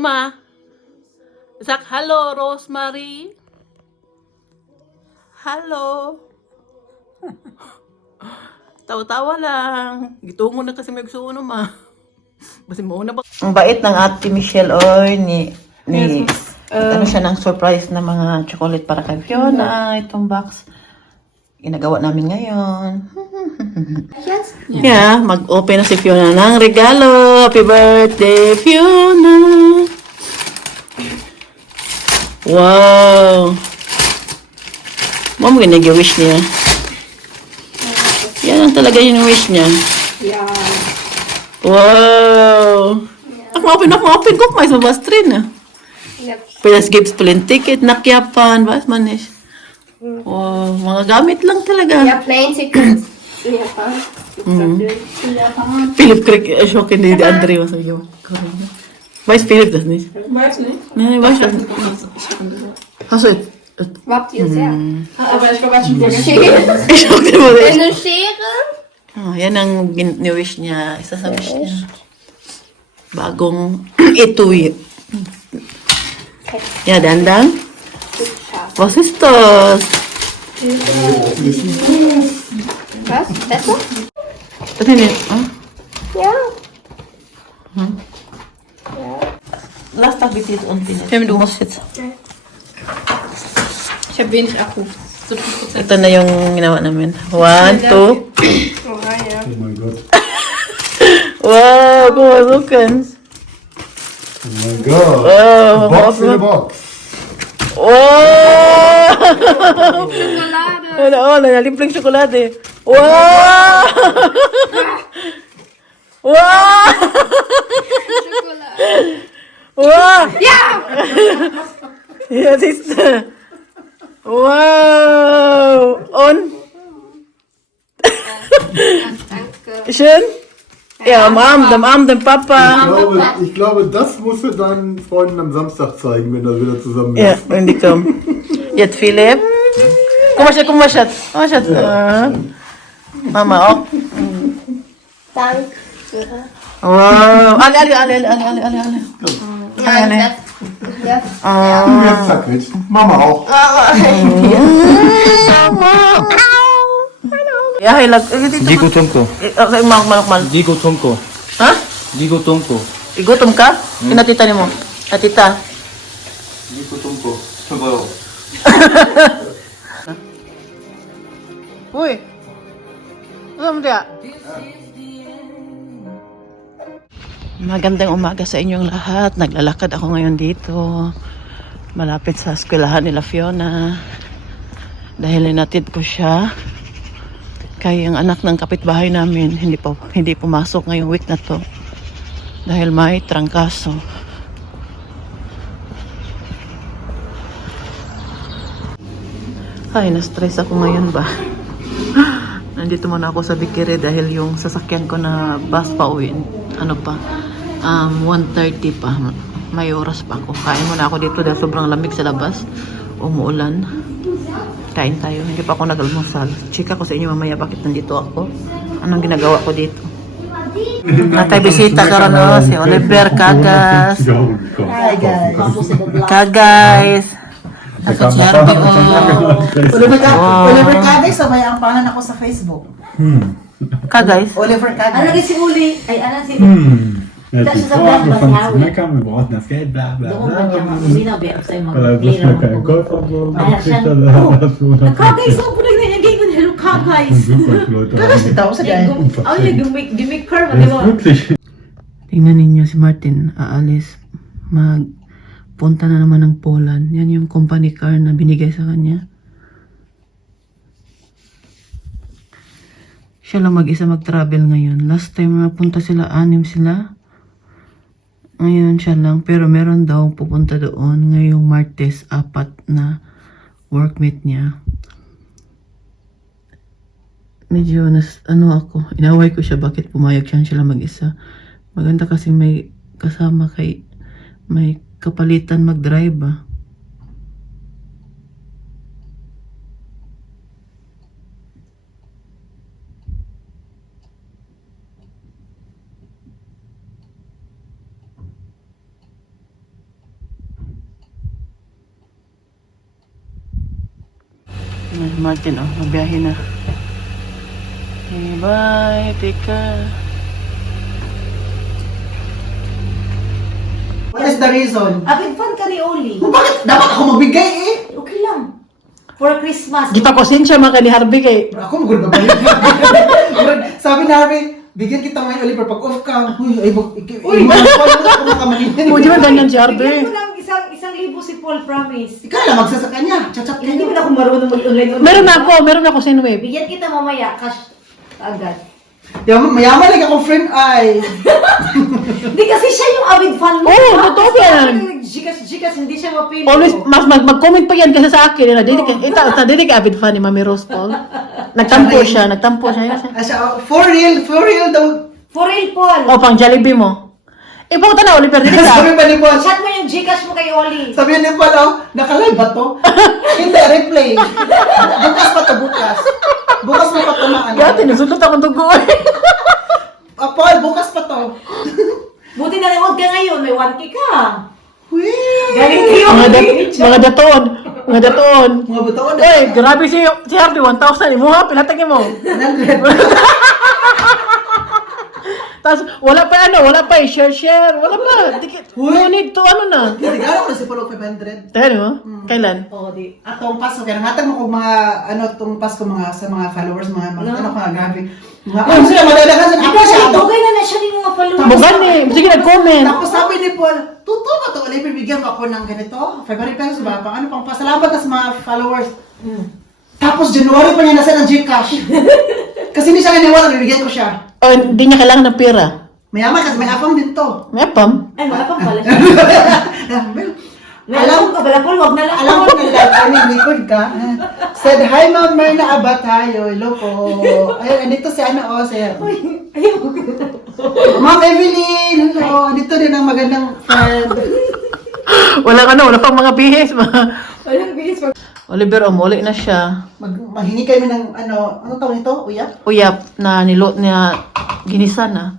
Ma. Sak, hello, Rosemary. Hello. Tawa-tawa lang. Gitungo na kasi may gusto Ma. Basi mo na ba? Ang bait ng Ate Michelle oy ni ano siya ng surprise na mga chocolate para kay Fiona. Itong box. Ginagawa namin ngayon. Yes. Yeah, mag-open na si Fiona ng regalo. Happy birthday, Fiona! Wow! Mom, ginag-wish niya. Yan ang talaga yung wish niya. Yeah. Wow! Ako ko, may sa bus train na. Yep. Pilas gives plane ticket, nakyapan, bas manish. Wow, mga gamit lang talaga. Yeah, plane tickets. Yeah. Philip Creek, shock hindi di Andre sa iyo. Weiß Philip das nicht? Weiß nicht. Nein, weiß das nicht. Hast du jetzt? Wappt ihr sehr. Aber ich war schon vorgestern. Schere. Ich schau dir mal das. Eine Schere? Oh, yan ang ni-wish niya. Isa sa wish niya. Bagong etui. Ja, dann. Was ist das? Was? Besser? Das ist nicht. Ja. Lass das bitte jetzt unten. Tim, du musst jetzt. Ich habe wenig Akku. 70%. Ito na yung ginawa namin. 1, 2. Oh, ja. Oh mein Gott. Wow, guck mal, so kann's. Oh mein Gott. Wow, Box in a box. Wow! Schokolade. Oh, na Lieblingsschokolade. Wow! Wow! Schokolade. Wow! Ja! Ja, siehst du. Wow! Und? Danke. Schön? Ja, umarm den Papa. Ich glaube, das musst du deinen Freunden am Samstag zeigen, wenn das wieder zusammen Ja, ist. wenn die kommen. Jetzt Philipp. Guck mal, Schatz. Oh, Schatz. Mama auch. Danke. Wow. Alle. Ja. Du jetzt zackelt. Mama auch. Ja, hilag. Ligo Tumko. Malukmal. Ligo Tumko. Ha? Ligo Tumko. Igutom ka? Kinatita ni mo. Tita. Ligo Tumko. 5 Euro. Uy. Ano mo diya? Magandang umaga sa inyong lahat. Naglalakad ako ngayon dito. Malapit sa eskwelahan nila Fiona. Dahil inatid ko siya. Kaya ang anak ng kapitbahay namin hindi pumasok ngayong week na to. Dahil may trangkaso. Ay, na-stress ako ngayon ba? Nandito muna ako sa Bikere dahil yung sasakyan ko na bus pa uwi. Ano pa? 1:30 pa. May oras pa ako. Kain muna ako dito dahil sobrang lamig sa labas. Umuulan. Kain tayo. Hindi pa ako nag-almusal. Chika ko sa inyo mamaya bakit nandito ako. Anong ginagawa ko dito. Natay bisita ka rin si Oliver Kagas. Hi guys. Kaguys. Ako si Harvey. Oliver Cadiz, sabay ang pangalan ako sa Facebook. Kaguys. Oliver Ano Cadiz. si Uli? Ay, ano si... Es Das ist ist so aber was angefangen zu Harry. meckern, wir brauchen das Geld, bla bla Doon bla. ba niya sinabi ako sa'yo Weil er so schnell keinen Golfverbot gekriegt hat, hat er Kagay, so po rin naging ko hello kagay. Superflöte. Kagas ito ako sa dyan. Oh, gimmick curve, Er di ist ba? wirklich Tingnan ninyo si Martin aalis. Magpunta na naman ng Poland. Yan yung company car na binigay sa kanya. Siya lang mag-isa mag-travel ngayon. Last time napunta sila, 6 sila. Ngayon siya lang. Pero meron daw pupunta doon ngayong Martes, 4 na workmate niya. Medyo ako, inaway ko siya bakit pumayag siya lang mag-isa. Maganda kasi may kasama may kapalitan mag-drive ah. Martin, oh, magbiyahe na. Okay, bye, Tika. What is the reason? Abid fan ka ni Oli. Bakit? Dapat ako magbigay eh. Okay lang. For Christmas. Di pa konsensya mga ni Harvey kay... Ako magulog ba balik? Sabi na Harvey, bigyan kita ngayon Oliver pag off ka. Uy, ay, ako makamalinin. Oh, di ba ganyan si Harvey? Bigyan ko ng isang libo si Paul, promise. Ikaw lang magsasaka niya. Chat-chat Hindi kayo. mo na ako marunong mag-online. Meron ako Sinwave. Bigyan kita mamaya, cash agad. Di ba, mayaman lang akong friend ay. Hindi kasi siya yung avid fan mo. Oo, totoo yan. Jikas, hindi siya mapili. Always, mag-comment pa yan kasi sa akin. Nadidig avid fan ni Mami Rose Paul. Nagtampo siya. For real daw. For real, Paul. O, pang Jollibee mo. Pumunta na, Oliver, dito ka. Sabi pa ni Paul. Chat mo yung Gcash mo kay Oli. Sabi ni Paul, oh, nakalive ba to? Hindi, replay. Bukas pa to, bukas. Bukas mo pa to na ano. Gati, nasulot akong dugo. Paul, bukas pa to. Buti na lang, huwag ka ngayon. May 1K ka. Wee! Galing kayo. Mga datoon. Mga butoon. Eh, grabe si Harvey, 1,000. Imuha, pilatagin mo. 100. Tapos, wala pa share. Wala pa. No need to, na. Regalo ko na si Paul og 500. Tayo, no? Kailan? Oo, di. Atong Pasko kaya hatag mo kog mga tong Pasko mga sa mga followers mga grabe. Mga sila madalagan sa ako siya. Dugay na siya yung mga followers. Bugan eh. Sige, nag-comment. Tapos sabi ni Paul, totoo ba to? Oliver, bigyan mo ako ng ganito. 500 pesos ba? Pang pasalamat na sa mga followers. Tapos January pa niya nasa ng Gcash. Kasi hindi siya naniwala, bibigyan ko siya. O, hindi niya kailangan ng pera. Mayaman kasi may afam din to. May apam. Ay, wala pang pala siya. Alam ko pala, Paul, wag na lang. Alam ko na lang, likod ka. Said, hi Ma'am Myrna Abatayo, hello po. Ayun, andito si sir. Ma'am Evelyn, hello. Andito din ang magandang friend. Wala pang mga bihis. Walang bilis. Oliver, umuli na siya. Maghingi kayo ng ano tawag nito? Uyap? Uyap na ginisan na.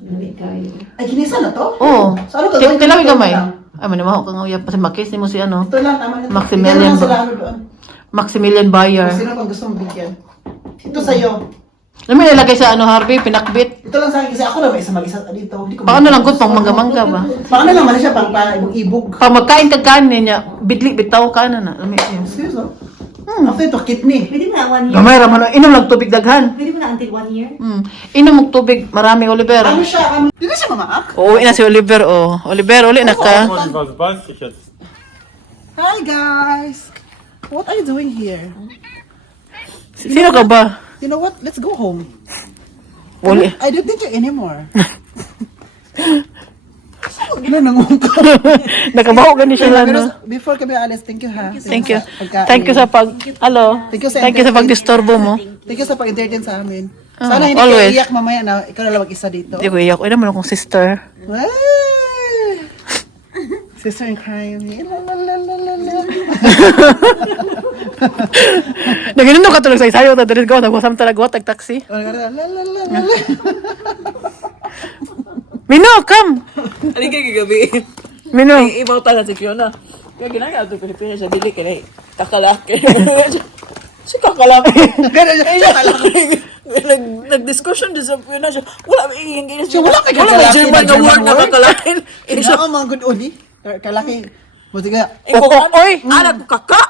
Ay, ginisa na to? Oo. So ano gagawin? Tilawin kamay. Ay, manimaho ka nga uyap. Kasi makis ni mo si ano. Ito lang, tama na. Maximilian Bigyan mo lang ba? sila ano doon. Maximilian Bayer. Kung sino pang gusto mong bigyan. Ito sa'yo. Ano mo nilagay sa Harvey? Pinakbit? Ito lang sa akin kasi ako lang may isa mag-isa dito. Hindi ko Paano lang good? Pang mangga-mangga ba? Paano lang man siya pang ibog. Pag magkain ka kanin niya, bitaw ka na. Alam mo yun. Seryoso? After ito, kidney. Pwede mo na 1 year. Gamay raman. Inom lang tubig daghan. Pwede mo na until 1 year. Inom mo tubig. Marami, Oliver. Ano siya? Hindi siya mamaak? Uuwi na si Oliver, oh. Oliver, uli na ka. Was weiß ich jetzt? Hi guys! What are you doing here? Sino ka ba? You know what? Let's go home. Uli. I don't need you anymore. Ganun nangungka. Nakabaho gani siya lang, no? Before kami alis, thank you ha. Thank you. Pagkain. Thank you sa Thank you sa Thank you sa pagdisturbo mo. Thank you sa pag-entertain sa amin. Ah, Sana hindi ka always. iyak mamaya na ikaw na lang mag-isa dito. Hindi ko iyak. Uy naman akong sister. Ay! Sister in crime. La, la, la, la, la. Naginundo ka tulog sa isayo. Tadalid ko. Nagwasam talaga. Tag-taxi. La, la, la, la, la, la. Mino, come! Ano kaya gagabi? Mino. Ibaw talaga si Fiona. Kaya ginagawa ito Pilipinas sa dili ka na kakalaki. Si kakalaki. Ganun siya. Nag-discussion din sa Fiona siya. Wala may hindi Siya, wala may Wala may kakalaki German na na German word na word. kakalaki. Ina ka mga good uni. Kalaki. Buti ka. Oy! Anak ko kaka.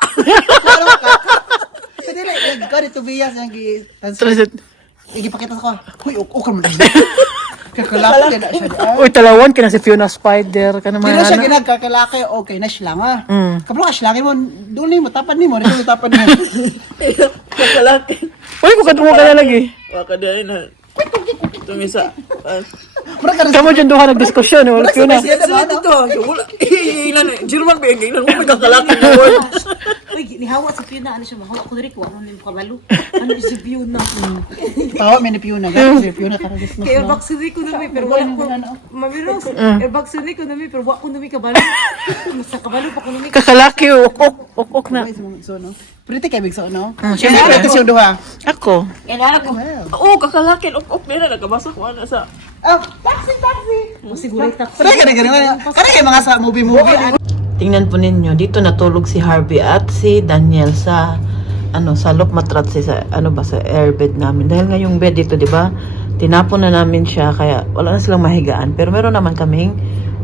Kasi dili, nagkari to biyas yung Transit. igipakita ko. Huy, ukar mo na. Kakalaki din na siya. Uy, talawan ka na si Fiona Spider. Ka naman, Hindi na siya ano? ginagkakalaki, okay na siya lang ah. Mm. Kapag ka siya lang mo, doon mo, tapan mo, rin mo tapan mo. Kakalaki. Uy, kung katulong ka na lagi. Waka dahil na. Itong isa. Mura ka na Kamu dyan doon nag-diskusyon. Mura Fiona. sa siya Sila naman. dito. Wala. Ilan eh. German ba yung ilan mo may kakalaki na word. Uy, nihawa sa Fiona. Ano siya? Mahawa ko rin ko. Ano yung kabalo? Ano si Fiona? Tawa, may ni Fiona. Gano'n si Fiona, karagis na. Kaya baksuni ko na may pero wala ko. Mamiros. Baksuni ko na may pero wala ko na may kabalo. Sa kabalo pa ko na may. Kakalaki, ok na. So, no? Pretty kay Big So, no? Siya Siyempre, ito siya duha. Ako. Kailangan ko. Oo, kakalaki. Ok na nagkabasa ko ano sa. Taxi! Siguro ito. Kaya kay mga sa movie. Tingnan po ninyo, dito natulog si Harvey at si Daniel sa salop matratse sa sa airbed namin. Dahil nga yung bed dito, 'di ba? Tinapon na namin siya kaya wala na silang mahigaan. Pero meron naman kaming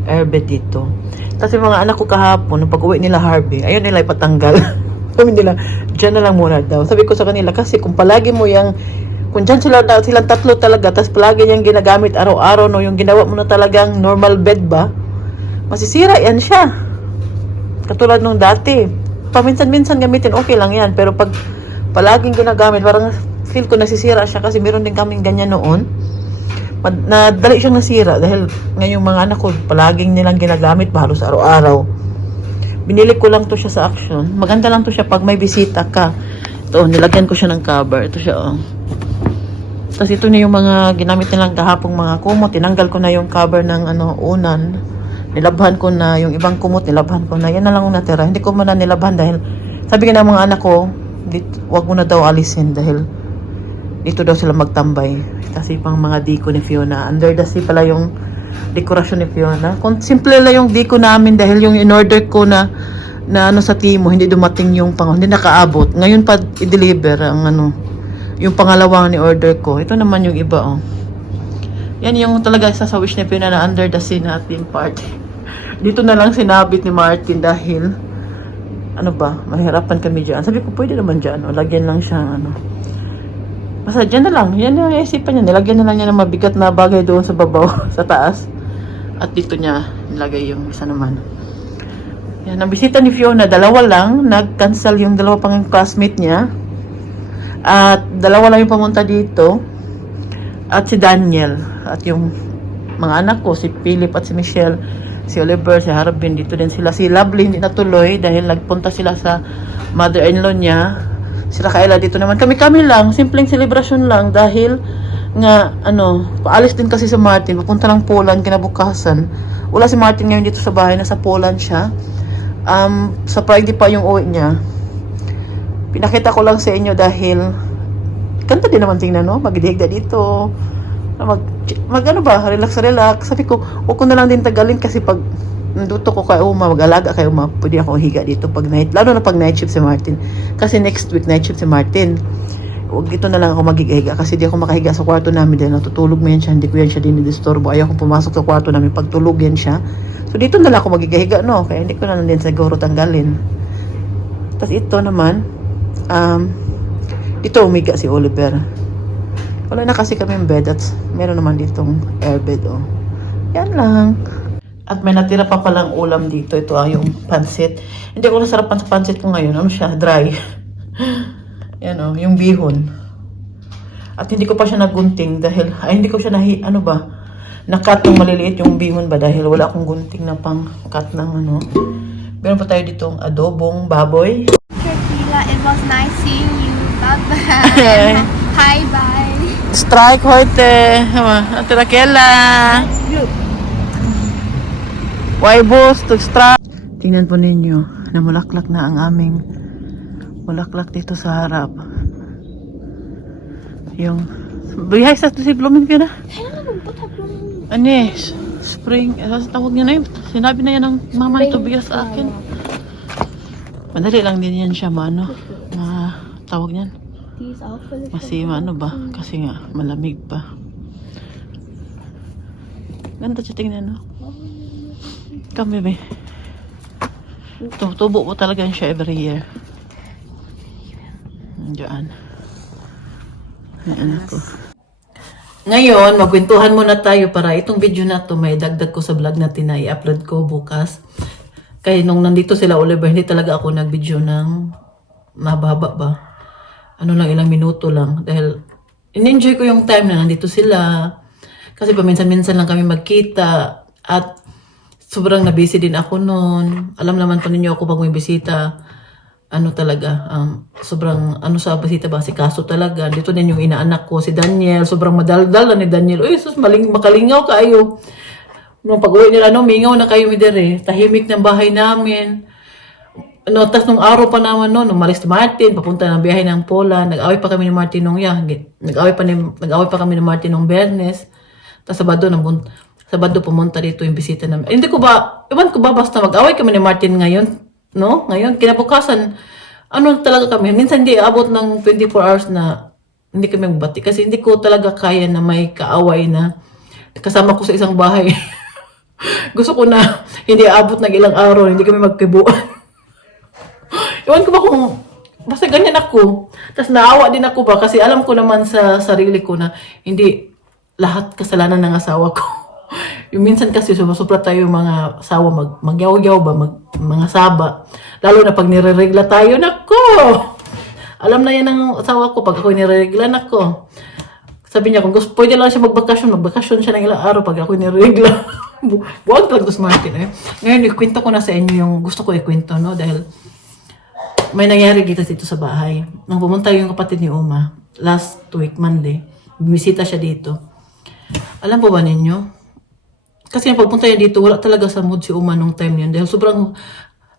airbed dito. Tapos yung mga anak ko kahapon, nung pag-uwi nila Harvey, ayun nila ipatanggal. Sabi nila, dyan na lang muna daw. Sabi ko sa kanila, kasi kung palagi mo kung dyan silang tatlo talaga, tapos palagi niyang ginagamit araw-araw, no, yung ginawa mo na talagang normal bed ba, masisira yan siya. Katulad nung dati. Paminsan-minsan gamitin, okay lang yan. Pero pag palaging ginagamit, parang feel ko nasisira siya kasi meron din kaming ganyan noon. Nadali siyang nasira dahil ngayong mga anak ko, palaging nilang ginagamit halos araw-araw. Binili ko lang to siya sa Action. Maganda lang to siya pag may bisita ka. Ito, nilagyan ko siya ng cover. Ito siya, oh. Tapos ito na yung mga ginamit nilang kahapong mga kumot. Tinanggal ko na yung cover ng unan. Nilabhan ko na yung ibang kumot. Nilabhan ko na. Yan na lang ang natira. Hindi ko muna nilabhan dahil sabi nga ng mga anak ko, wag mo na daw alisin dahil dito daw sila magtambay. Kasi pang mga diko ni Fiona. Under the sea pala yung dekorasyon ni Fiona. Kung simple lang yung diko namin dahil yung in-order ko na sa Timo, hindi dumating yung hindi nakaabot. Ngayon pa i-deliver ang yung pangalawang ni-order ko. Ito naman yung iba, oh. Yan yung talaga sa wish ni Fiona na under the sea na theme party. Dito na lang sinabit ni Martin dahil mahirapan kami dyan. Sabi ko, pwede naman dyan, lagyan lang siya, basta dyan na lang. Yan yung isipan niya. Nilagyan na lang niya ng mabigat na bagay doon sa babaw, sa taas. At dito niya nilagay yung isa naman. Yan, ang bisita ni Fiona, dalawa lang. Nag-cancel yung dalawa pang classmate niya. At dalawa lang yung pumunta dito. At si Daniel. At yung mga anak ko, si Philip at si Michelle, si Oliver, si Harbin, dito din sila. Si Lovely hindi natuloy dahil nagpunta sila sa mother-in-law niya. Sila Kayla dito naman. Kami lang, simpleng celebration lang dahil nga, paalis din kasi sa Martin. Papunta ng Poland, kinabukasan. Wala si Martin ngayon dito sa bahay, nasa Poland siya. Sa Friday pa yung uwi niya. Pinakita ko lang sa inyo dahil ganda din naman tingnan, no? Magdihigda dito. Relax. Sabi ko, huwag ko na lang din tagalin kasi pag nanduto ko kay Uma, mag-alaga kay Uma, pwede ako higa dito pag night, lalo na pag night shift si Martin. Kasi next week night shift si Martin. Huwag dito na lang ako magigiga kasi di ako makahiga sa kwarto namin dahil natutulog mo yan siya, hindi ko yan siya dinidisturbo. Ayaw kong pumasok sa kwarto namin pag tulog yan siya. So dito na lang ako magigiga, no? Kaya hindi ko na lang din siguro tanggalin. Tapos ito naman, dito umiga si Oliver. Wala na kasi kami bed at meron naman ditong airbed, oh. Yan lang. At may natira pa palang ulam dito. Ito yung pansit. Hindi ko nasarapan sa pansit ko ngayon. Siya? Dry. Yan yung bihon. At hindi ko pa siya nagunting dahil, hindi ko siya nakat ng maliliit yung bihon ba dahil wala akong gunting na pang-cut ng Meron pa tayo ditong adobong baboy. Shakila, it was nice seeing you. Bye-bye. Hi, bye. Strike horte. Ate Raquela. Why boss to strike? Tingnan po ninyo, namulaklak na ang aming mulaklak dito sa harap. Yung bihay sa si blooming ka na. Spring, sa tawag niya na yun. Sinabi na yan ng mama ni Tobias sa akin. Madali lang din yan siya, tawag niyan. Masima, kasi nga, malamig pa. Ganda siya tingnan, no? Kami, be. Tubo po talaga siya every year. Diyan. Ayan ako. Ngayon, magkwentuhan muna tayo para itong video na to may dagdag ko sa vlog natin na i-upload ko bukas. Kaya nung nandito sila Oliver, hindi talaga ako nag-video ng mababa ba. Lang ilang minuto lang. Dahil in-enjoy ko yung time na nandito sila. Kasi paminsan-minsan lang kami magkita. At sobrang na-busy din ako noon. Alam naman pa ninyo ako pag may bisita. Sobrang sa bisita ba, si Kaso talaga. Dito din yung inaanak ko, si Daniel. Sobrang madaldal na ni Daniel. Uy, sus, makalingaw kayo. Nung pag-uwi nila, mingaw na kayo midere. Tahimik ng bahay namin. Tas nung araw pa naman nung umalis si Martin, papunta ng biyahe ng Poland. Nag-away pa kami ni Martin nag-away pa kami ni Martin nung Bernes. Tas Sabado pumunta dito yung bisita namin. Iwan ko ba basta mag-away kami ni Martin ngayon, no? Ngayon, kinabukasan, ano talaga kami, minsan hindi abot ng 24 hours na hindi kami magbati. Kasi hindi ko talaga kaya na may kaaway na kasama ko sa isang bahay. Gusto ko na hindi abot ng ilang araw, hindi kami magkibuan. Iwan ko ba kung, basta ganyan ako. Tapos naawa din ako ba, kasi alam ko naman sa sarili ko na hindi lahat kasalanan ng asawa ko. Yung minsan kasi sumasupra tayo yung mga asawa, magyaw-yaw ba, mga saba. Lalo na pag nireregla tayo, nako! Alam na yan ng asawa ko, pag ako nireregla, nako. Sabi niya, kung gusto, pwede lang siya magbakasyon siya ng ilang araw pag ako nireregla. Buwag talaga to Martin eh. Ngayon, ikwento ko na sa inyo yung gusto ko ikwento, no? Dahil may nangyari dito sa bahay. Nang pumunta yung kapatid ni Uma, last week, Monday, bumisita siya dito. Alam po ba ninyo? Kasi yung pagpunta niya dito, wala talaga sa mood si Uma nung time niyan. Dahil sobrang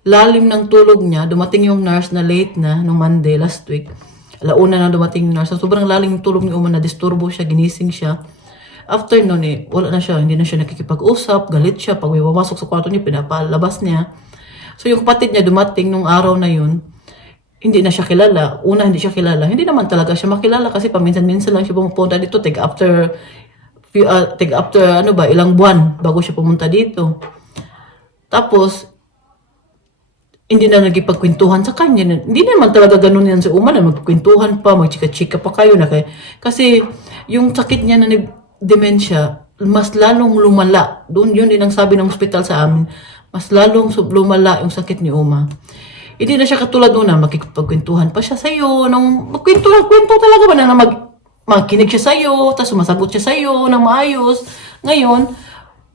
lalim ng tulog niya. Dumating yung nurse na late na nung Monday, last week. Alauna na dumating yung nurse. So, sobrang lalim yung tulog ni Uma na disturbo siya, ginising siya. After nun wala na siya. Hindi na siya nakikipag-usap. Galit siya. Pag may pumasok sa kwarto niya, pinapalabas niya. So, yung kapatid niya dumating nung araw na yun, hindi na siya kilala. Una, hindi siya kilala. Hindi naman talaga siya makilala kasi paminsan-minsan lang siya pumupunta dito. Take after ilang buwan bago siya pumunta dito. Tapos, hindi na nagipagkwentuhan sa kanya. Hindi naman talaga ganun yan sa Uma na magkwentuhan pa, magchika-chika pa kayo na kasi yung sakit niya na dementia, mas lalong lumala. Doon yun din ang sabi ng hospital sa amin. Mas lalong lumala yung sakit ni Uma. Hindi na siya katulad doon na makikipagkwentuhan pa siya sa'yo. Kwento talaga ba na magkinig siya sa'yo, tapos sumasagot siya sa'yo ng maayos. Ngayon,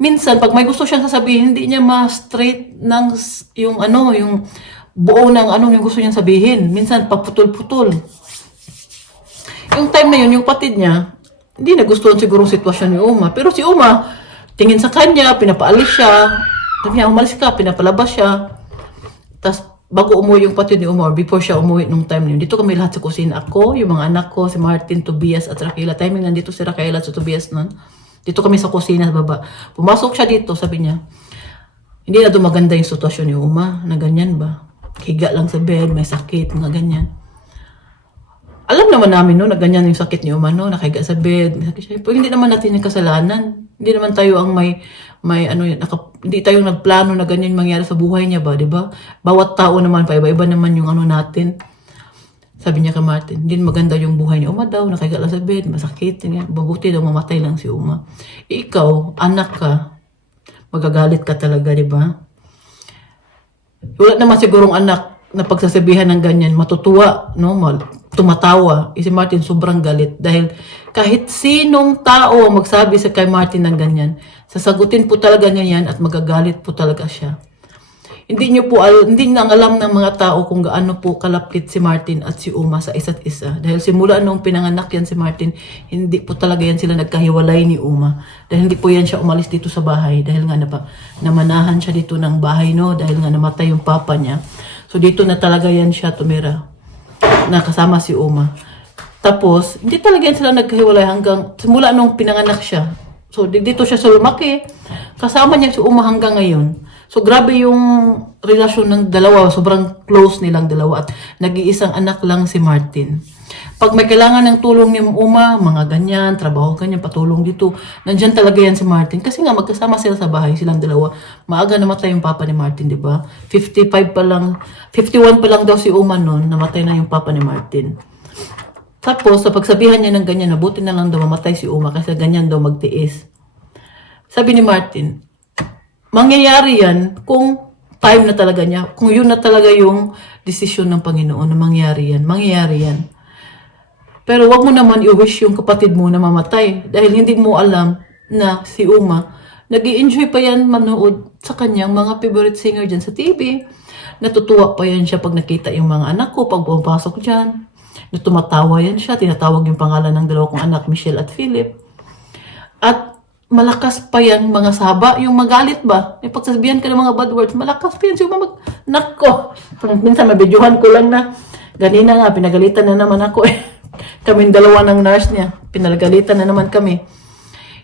minsan, pag may gusto siyang sasabihin, hindi niya ma-straight ng yung buo ng yung gusto niyang sabihin. Minsan, paputol-putol. Yung time na yun, yung patid niya, hindi na gusto siguro sitwasyon ni Uma. Pero si Uma, tingin sa kanya, pinapaalis siya. Sabi niya, umalis ka, pinapalabas siya. Tapos, bago umuwi yung patid ni Uma, or before siya umuwi nung time na yun, dito kami lahat sa kusina. Ako, yung mga anak ko, si Martin, Tobias, at Raquela. Timing nandito si Raquela at si Tobias nun. Dito kami sa kusina sa baba. Pumasok siya dito, sabi niya, hindi na doon maganda yung sitwasyon ni Uma, na ganyan ba? Higa lang sa bed, may sakit, mga ganyan. Alam naman namin no, na ganyan yung sakit ni Uma, no, nakahiga sa bed, may sakit siya. Pero hindi naman natin yung kasalanan. Hindi naman tayo ang hindi tayo nagplano na ganyan mangyari sa buhay niya ba, di ba? Bawat tao naman, iba-iba naman yung natin. Sabi niya kay Martin, hindi maganda yung buhay ni Uma daw, nakahiga lang sa bed, masakit, mabuti daw, mamatay lang si Uma. Ikaw, anak ka, magagalit ka talaga, di ba? Wala naman sigurong anak na pagsasabihan ng ganyan, matutuwa, no? Tumatawa. Si Martin sobrang galit dahil kahit sinong tao ang magsabi sa kay Martin ng ganyan, sasagutin po talaga niya yan at magagalit po talaga siya. Hindi na alam ng mga tao kung gaano po kalapit si Martin at si Uma sa isa't isa. Dahil simula nung pinanganak yan si Martin, hindi po talaga yan sila nagkahiwalay ni Uma. Dahil hindi po yan siya umalis dito sa bahay. Dahil nga namanahan siya dito ng bahay, no? Dahil nga namatay yung papa niya. So dito na talaga yan siya tumira. Nakasama si Uma. Tapos, hindi talaga yan sila nagkahiwalay hanggang simula nung pinanganak siya. So dito siya sa lumaki. Kasama niya si Uma hanggang ngayon. So, grabe yung relasyon ng dalawa. Sobrang close nilang dalawa. At nag-iisang anak lang si Martin. Pag may kailangan ng tulong ni Uma, mga ganyan, trabaho ganyan, patulong dito, nandyan talaga yan si Martin. Kasi nga, magkasama sila sa bahay, silang dalawa. Maaga namatay yung papa ni Martin, di ba? 51 pa lang daw si Uma noon, namatay na yung papa ni Martin. Tapos, sa pagsabihan niya ng ganyan, nabuti na lang daw mamatay si Uma kasi ganyan daw magtiis. Sabi ni Martin, mangyayari yan kung time na talaga niya, kung yun na talaga yung desisyon ng Panginoon na mangyayari yan. Pero wag mo naman i-wish yung kapatid mo na mamatay dahil hindi mo alam na si Uma, nag-i-enjoy pa yan manood sa kanyang mga favorite singer dyan sa TV. Natutuwa pa yan siya pag nakita yung mga anak ko, pag pumapasok dyan. Tumatawa yan siya, tinatawag yung pangalan ng dalawa kong anak, Michelle at Philip. At malakas pa yan mga saba, yung magalit ba? Yung pagsasabihan ka ng mga bad words, malakas pa yan si Uma nako. Minsan mabidyohan ko lang na, ganina nga, pinagalitan na naman ako eh. Kaming dalawa ng nurse niya, pinagalitan na naman kami.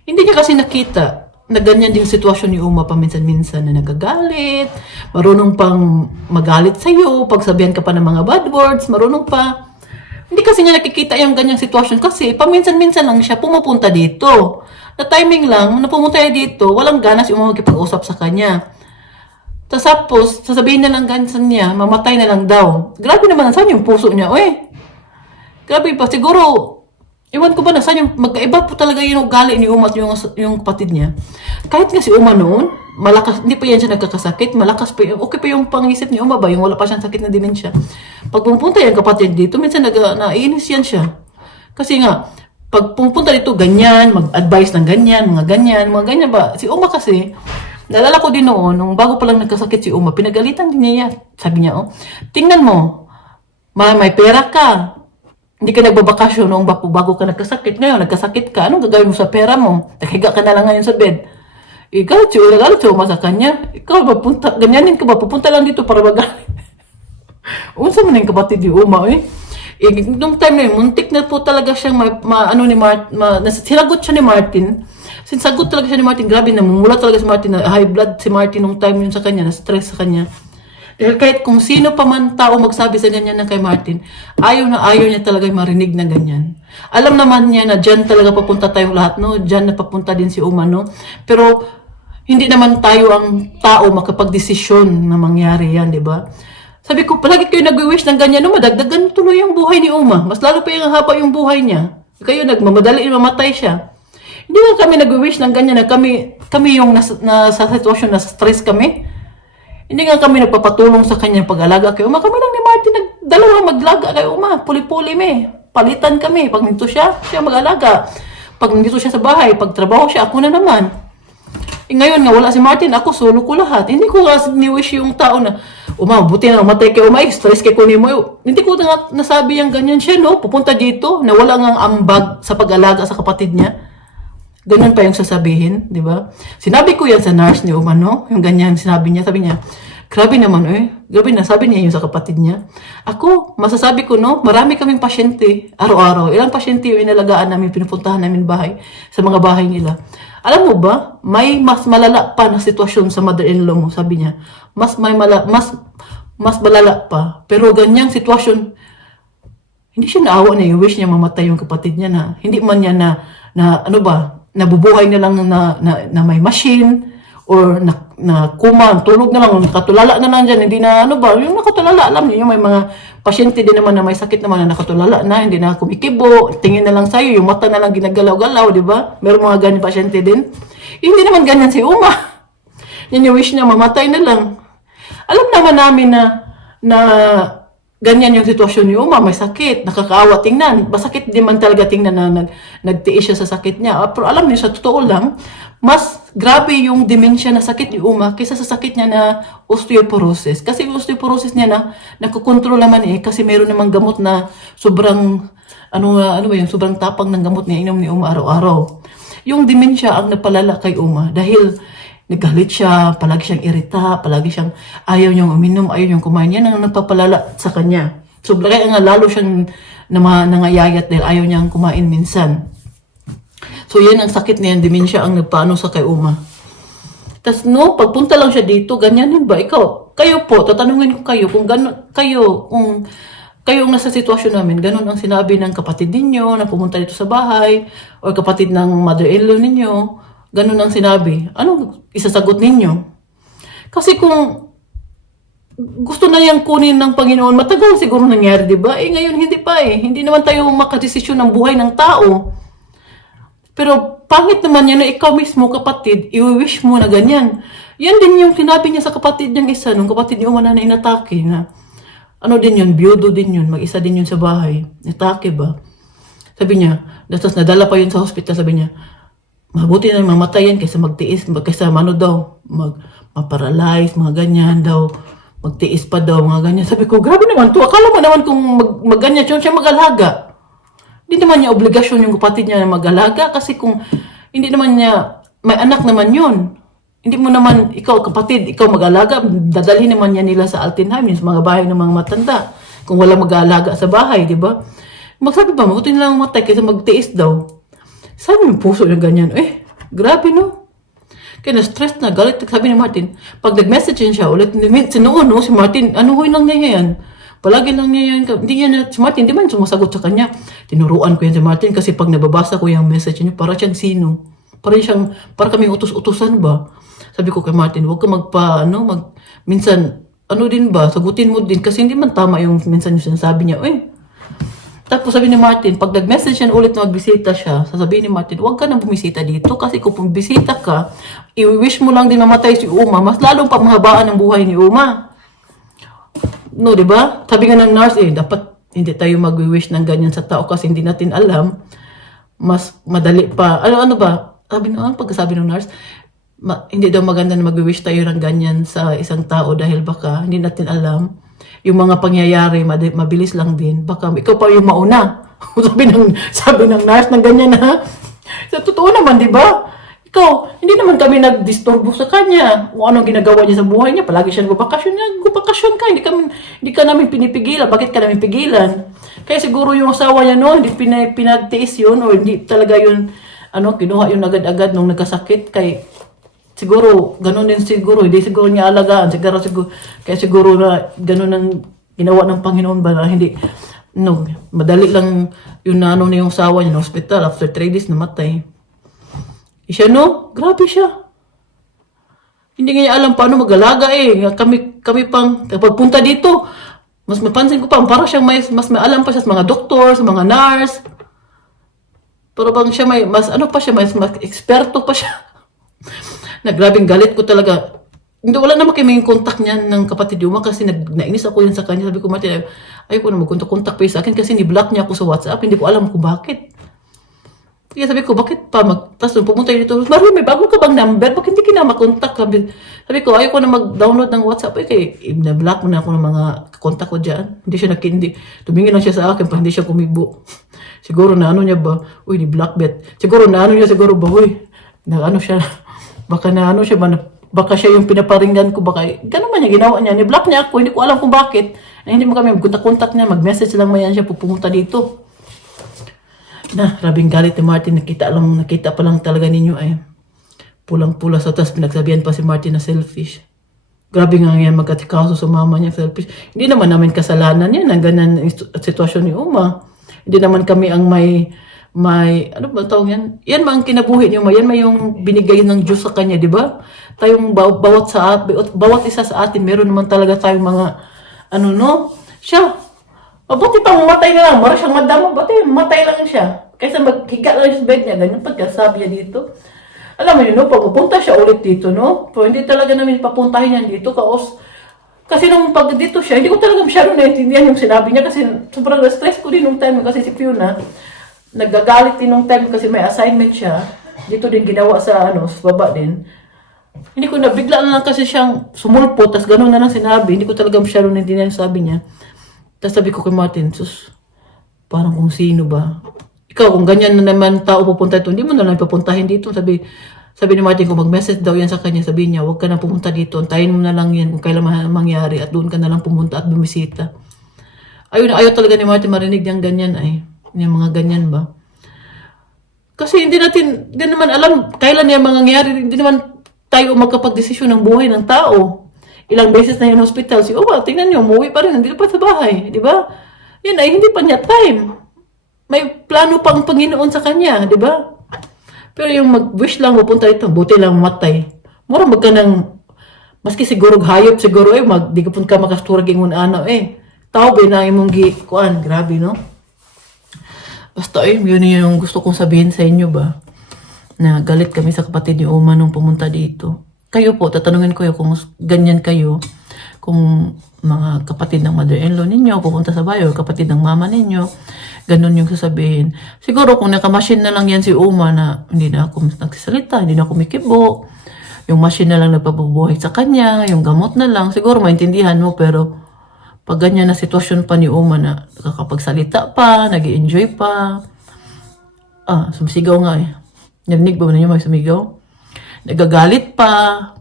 Hindi niya kasi nakita na ganyan din yung sitwasyon ni Uma paminsan-minsan na nagagalit, marunong pang magalit sa'yo, pagsabihan ka pa ng mga bad words, marunong pa. Hindi kasi niya nakikita yung ganyang sitwasyon kasi paminsan-minsan lang siya pumupunta dito. Na timing lang, na pumunta niya dito, walang ganas yung mga makipag-usap sa kanya. Tapos, sasabihin na lang ganyan niya, mamatay na lang daw. Grabe naman, saan yung puso niya? Uy, grabe pa, siguro, iwan ko ba na saan yung magkaiba po talaga yung ugali ni Uma at yung kapatid niya. Kahit nga si Uma noon, malakas, hindi pa yan siya nagkakasakit, malakas pa yun. Okay pa yung pangisip ni Uma ba, yung wala pa siyang sakit na demensya. Pag pumunta yung kapatid dito, minsan naiinis yan siya. Kasi nga, pag pumunta dito, ganyan, mag-advise ng ganyan, mga ganyan ba. Si Uma kasi, naalala ko din noon, nung bago pa lang nagkasakit si Uma, pinagalitan din niya yan. Sabi niya, oh, tingnan mo, may pera ka. Hindi ka nagbabakasyon noong bago ka nagkasakit. Ngayon, nagkasakit ka. Anong gagawin mo sa pera mo? Nakahiga ka na lang ngayon sa bed. Galit si Uma sa kanya. Ikaw, ganyanin ka ba? Pupunta lang dito para magalit. Unsa man yung kapatid ni Uma, eh? Nung time na yun, muntik na po talaga siyang sinagot siya ni Martin. Sinagot talaga siya ni Martin. Grabe, namumula talaga si Martin. High blood si Martin nung time yun sa kanya. Na-stress sa kanya. Dahil kahit kung sino pa man tao magsabi sa ganyan na kay Martin, ayaw niya talaga marinig na ganyan. Alam naman niya na dyan talaga papunta tayong lahat, no? Dyan na papunta din si Uma, no? Pero, hindi naman tayo ang tao makapag-desisyon na mangyari yan, di ba? Sabi ko, palagi kayo nag-wish ng ganyan, no? Madagdagan tuloy yung buhay ni Uma. Mas lalo pa yung haba yung buhay niya. Kayo nagmamadali, mamatay siya. Hindi lang kami nag-wish ng ganyan na kami yung sa sitwasyon na stress kami. Hindi nga kami nagpapatulong sa kanyang pag-alaga kay Uma. Kami lang ni Martin nagdalawa maglaga kay Uma. Puli-puli palitan kami. Pag nito siya mag-alaga. Pag nandito siya sa bahay, pag trabaho siya, ako na naman. Ngayon nga, wala si Martin, ako solo ko lahat. Hindi ko nga ni-wish yung tao na, Uma, buti na matay kay Uma, stress kay kunin mo. Hindi ko nga nasabi yung ganyan siya, no? Pupunta dito, na wala nga ambag sa pag-alaga sa kapatid niya. Ganyan pa yung sasabihin, di ba? Sinabi ko yan sa nurse ni Uma, no? Yung ganyan, sabi niya, grabe naman, grabe na, sabi niya yun sa kapatid niya. Ako, masasabi ko, no? Marami kaming pasyente, araw-araw. Ilang pasyente yung inalagaan namin, pinupuntahan namin bahay, sa mga bahay nila. Alam mo ba, may mas malala pa na sitwasyon sa mother-in-law mo, sabi niya. Mas malala pa. Pero ganyang sitwasyon, hindi siya naawa na yung wish niya mamatay yung kapatid niya na, hindi man niya nabubuhay na lang na may machine or na kuma, tulog na lang, nakatulala na lang dyan, hindi na yung nakatulala, alam niyo, yung may mga pasyente din naman na may sakit naman na nakatulala na, hindi na kumikibo, tingin na lang sa'yo, yung mata na lang ginagalaw-galaw, di ba? Meron mga ganyan pasyente din. Hindi naman ganyan si Uma. Yan yung wish niya, mamatay na lang. Alam naman namin na ganyan yung sitwasyon ni Uma, may sakit, nakakaawa tingnan. Masakit din man talaga tingnan na nagtiis siya sa sakit niya. Pero alam niyo, sa totoo lang, mas grabe yung demensya na sakit ni Uma kaysa sa sakit niya na osteoporosis. Kasi yung osteoporosis niya nakukontrol naman kasi meron namang gamot na sobrang, sobrang tapang ng gamot niya inom ni Uma araw-araw. Yung demensya ang napalala kay Uma dahil nagalit siya, palagi siyang irita, palagi siyang ayaw niyang uminom, ayaw niyang kumain. Yan ang nagpapalala sa kanya. So, kaya nga lalo siyang nangayayat dahil ayaw niyang kumain minsan. So, yan ang sakit niya, demensya ang nagpaano sa kay Uma. Tapos, pagpunta lang siya dito, ganyan din ba? Kayo po, tatanungin ko kayo, kung kayo ang nasa sitwasyon namin, ganun ang sinabi ng kapatid ninyo na pumunta dito sa bahay, o kapatid ng mother-in-law ninyo, ganun ang sinabi. Anong isasagot ninyo? Kasi kung gusto na yang kunin ng Panginoon, matagal siguro nangyari, di ba? Ngayon hindi pa Hindi naman tayo makadesisyon ng buhay ng tao. Pero pangit naman yan na ikaw mismo, kapatid, i-wish mo na ganyan. Yan din yung sinabi niya sa kapatid niyang isa, nung kapatid niya na inatake na, din yun, biyudo din yun, mag-isa din yun sa bahay. Atake ba? Sabi niya, tapos nadala pa yun sa hospital, sabi niya, mabuti na mamatay yan kaysa magtiis, kaysa ma-paralyze, mga ganyan daw, magtiis pa daw, mga ganyan. Sabi ko, grabe naman to, akala mo naman kung mag-ganyan siya mag-alaga. Hindi naman niya obligasyon yung kapatid niya na mag-alaga kasi kung hindi naman niya, may anak naman yun. Hindi mo naman, ikaw kapatid, ikaw mag-alaga, dadalhin naman niya nila sa Altenheim, sa mga bahay ng mga matanda. Kung wala mag-alaga sa bahay, di ba? Magsabi ba, mabuti nilang matay kaysa magtiis daw. Saan yung puso na ganyan? Grabe no? Kaya na-stress na, galit. Sabi ni Martin, pag nag-message yun siya ulit, sinuon, no, si Martin, anuhoy lang niya yan. Palagi lang niya yan. Hindi yan, si Martin, di man sumasagot sa kanya. Tinuruan ko yan si Martin kasi pag nababasa ko yung message niya, para siyang sino. Para kaming utos-utusan ba? Sabi ko kay Martin, huwag ka minsan, din ba, sagutin mo din kasi hindi man tama yung minsan yung sinasabi niya. Tapos sabi ni Martin, pag nag-message yan ulit na magbisita siya, sasabihin ni Martin, huwag ka nang bumisita dito kasi kung bumisita ka, i-wish mo lang din mamatay si Uma, mas lalong pamahabaan ang buhay ni Uma. No, di ba? Sabi nga ng nurse, dapat hindi tayo mag-wish ng ganyan sa tao kasi hindi natin alam. Mas madali pa. Ano ba? Pagkasabi ng nurse, hindi daw maganda na mag-wish tayo ng ganyan sa isang tao dahil baka hindi natin alam yung mga pangyayari, mabilis lang din. Baka ikaw pa yung mauna. sabi ng nurse ng ganyan ha. Sa totoo naman, di ba? Ikaw, hindi naman kami nag-disturbo sa kanya. Kung anong ginagawa niya sa buhay niya, palagi siya nagbabakasyon ka. Hindi ka namin pinipigilan. Bakit ka namin pigilan? Kaya siguro yung asawa niya no, hindi pinagtiis yun o hindi talaga yun, kinuha yun agad-agad nung nagkasakit. Siguro, ganun din siguro, hindi siguro niya alagaan. Kaya siguro na ganun ang ginawa ng Panginoon ba na hindi, madali lang yung na yung asawa niya ng hospital. After 3 days, namatay. Siya grabe siya. Hindi niya alam paano mag-alaga Kami pang, kapag punta dito, mas mapansin ko pa, parang siyang mas may alam pa siya sa mga doktor, sa mga nurse. Pero bang siya mas eksperto pa siya. Nagrabing galit ko talaga. Wala naman kami yung contact niya ng kapatid Uma kasi nainis ako yun sa kanya. Sabi ko, Martin, ayoko na mag-contact pa sa akin kasi ni-block niya ako sa WhatsApp. Hindi ko alam kung bakit. Kaya sabi ko, bakit pa? Tapos pumunta yun dito, Mario, may bago ka bang number? Bakit hindi ka na makontak? Sabi ko, ayoko na mag-download ng WhatsApp. Kaya na-block mo na ako ng mga contact ko dyan. Hindi siya tumingin lang siya sa akin pa hindi siya kumibo. Siguro na niya ba? Uy, ni-block bet. Siguro na niya siguro ba? Uy, siya. Baka baka siya yung pinaparinggan ko, ganun man niya, ginawa niya, ni-block niya ako, hindi ko alam kung bakit, hindi mo kami mag-contact niya, mag-message lang mayan siya, pupunta dito. Rabing galit ni Martin, nakita pa lang talaga ninyo pulang-pula sa tas, pinagsabihan pa si Martin na selfish. Grabe nga yan, magkatikaso sa mama niya, selfish. Hindi naman namin kasalanan yan, ang ganyan sitwasyon ni Uma. Hindi naman kami ang may ano ba tawag yan? Yan ba ang kinabuhi niyo? Yan ba yung binigay ng Diyos sa kanya, di ba? Tayong bawat isa sa atin, meron naman talaga tayong mga, siya. Buti pang matay na lang, mara siyang madamo, buti matay lang siya. Kaysa maghiga lang sa bed niya, ganyan pagkasabi niya dito. Alam mo yun, pag pupunta siya ulit dito, pero hindi talaga namin papuntahin yan dito, kasi nung pag dito siya, hindi ko talaga masyadong naintindihan yung sinabi niya kasi sobrang stress ko din nung time kasi si Fiona, nagagalit din nung time kasi may assignment siya. Dito din ginawa sa baba din. Hindi ko bigla na lang kasi siyang sumulpot, tas gano'n na lang sinabi. Hindi ko talaga masyadong naintindihan yung sabi niya. Tas sabi ko kay Martin, parang kung sino ba? Ikaw, kung ganyan na naman tao pupunta ito, hindi mo na lang papuntahin dito. Sabi ni Martin, kung mag-message daw yan sa kanya, sabi niya, huwag ka na pumunta dito. Antayin mo na lang yan kung kailan mangyari at doon ka na lang pumunta at bumisita. Ayaw talaga ni Martin marinig yung ganyan yung mga ganyan ba? Kasi hindi naman alam kailan yung mangyayari. Hindi naman tayo magkapag-desisyon ng buhay ng tao. Ilang beses na yung hospital. Tingnan niyo, umuwi pa rin. Hindi pa sa bahay. Di ba? Yan hindi pa niya time. May plano pang Panginoon sa kanya. Di ba? Pero yung mag-wish lang, mapunta dito, buti lang matay. Mura maski siguro hayop, siguro di ka punta makasturag yung tao ba na yung kuan. Grabe, no? Basta yun yung gusto kong sabihin sa inyo ba? Na galit kami sa kapatid ni Uma nung pumunta dito. Kayo po, tatanungin ko kung ganyan kayo, kung mga kapatid ng mother-in-law ninyo, pupunta sa bayo, kapatid ng mama ninyo, ganun yung sasabihin. Siguro kung naka-machine na lang yan si Uma na hindi na ako nagsasalita, hindi na ako mikibo, yung machine na lang nagpapabuhay sa kanya, yung gamot na lang, siguro maintindihan mo, pero pag ganyan na sitwasyon pa ni Uma na nakakapagsalita pa, nag-i-enjoy pa. Sumisigaw nga Narinig ba na niyo may sumigaw? Nagagalit pa,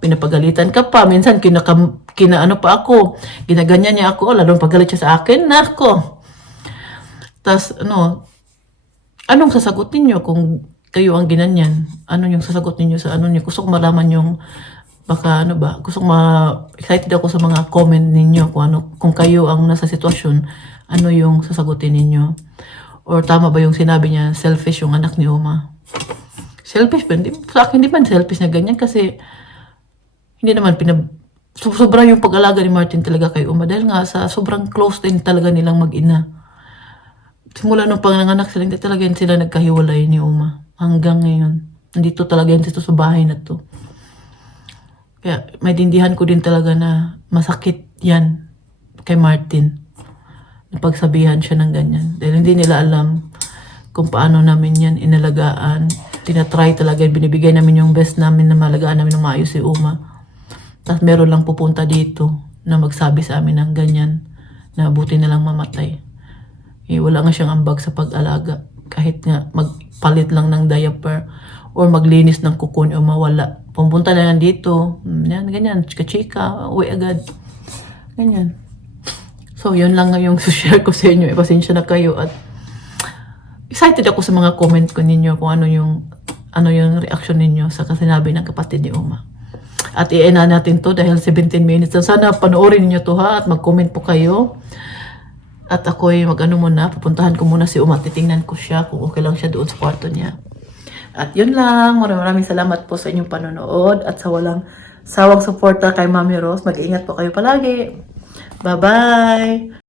pinapagalitan ka pa. Minsan kinaano pa ako. Ginaganyan niya ako, lalong pagalit siya sa akin. Nako. Tas anong sasagot niyo kung kayo ang ginanyan, ano yung sasagot ninyo sa ano niyo? Gusto ko malaman yung, baka ano ba, gusto ko excited ako sa mga comment ninyo kung kayo ang nasa sitwasyon, ano yung sasagutin ninyo. Or tama ba yung sinabi niya, selfish yung anak ni Uma? Selfish ba? Sa akin, di ba selfish na ganyan? Kasi, hindi naman sobra yung pag-alaga ni Martin talaga kay Uma. Dahil nga, sa sobrang close din talaga nilang mag-ina. Simula nung panganganak sila, hindi talaga yan sila nagkahiwalay ni Uma. Hanggang ngayon. Nandito talaga yan dito sa bahay na to. Kaya, maintindihan ko din talaga na masakit yan kay Martin. Napagsabihan siya ng ganyan. Dahil hindi nila alam kung paano namin yan inalagaan. Tinatry talaga, binibigay namin yung best namin na malagaan namin ng maayos si Uma. Tapos meron lang pupunta dito na magsabi sa amin ng ganyan na buti na lang mamatay. Wala nga siyang ambag sa pag-alaga. Kahit nga magpalit lang ng diaper or maglinis ng kuko o mawala. Pumunta na lang dito. Yan, ganyan. Chika-chika. Uwi agad. Ganyan. So, yun lang yung share ko sa inyo. Pasensya na kayo at excited ako sa mga comment ko ninyo kung ano yung reaction ninyo sa kasinabi ng kapatid ni Uma. At i-end na natin to dahil 17 minutes. Sana panoorin niyo to ha at mag-comment po kayo. At ako'y muna, pupuntahan ko muna si Uma. Titingnan ko siya kung okay lang siya doon sa kwarto niya. At yun lang. Maraming salamat po sa inyong panonood at sa walang sawang suporta kay Mami Rose. Mag-iingat po kayo palagi. Bye-bye!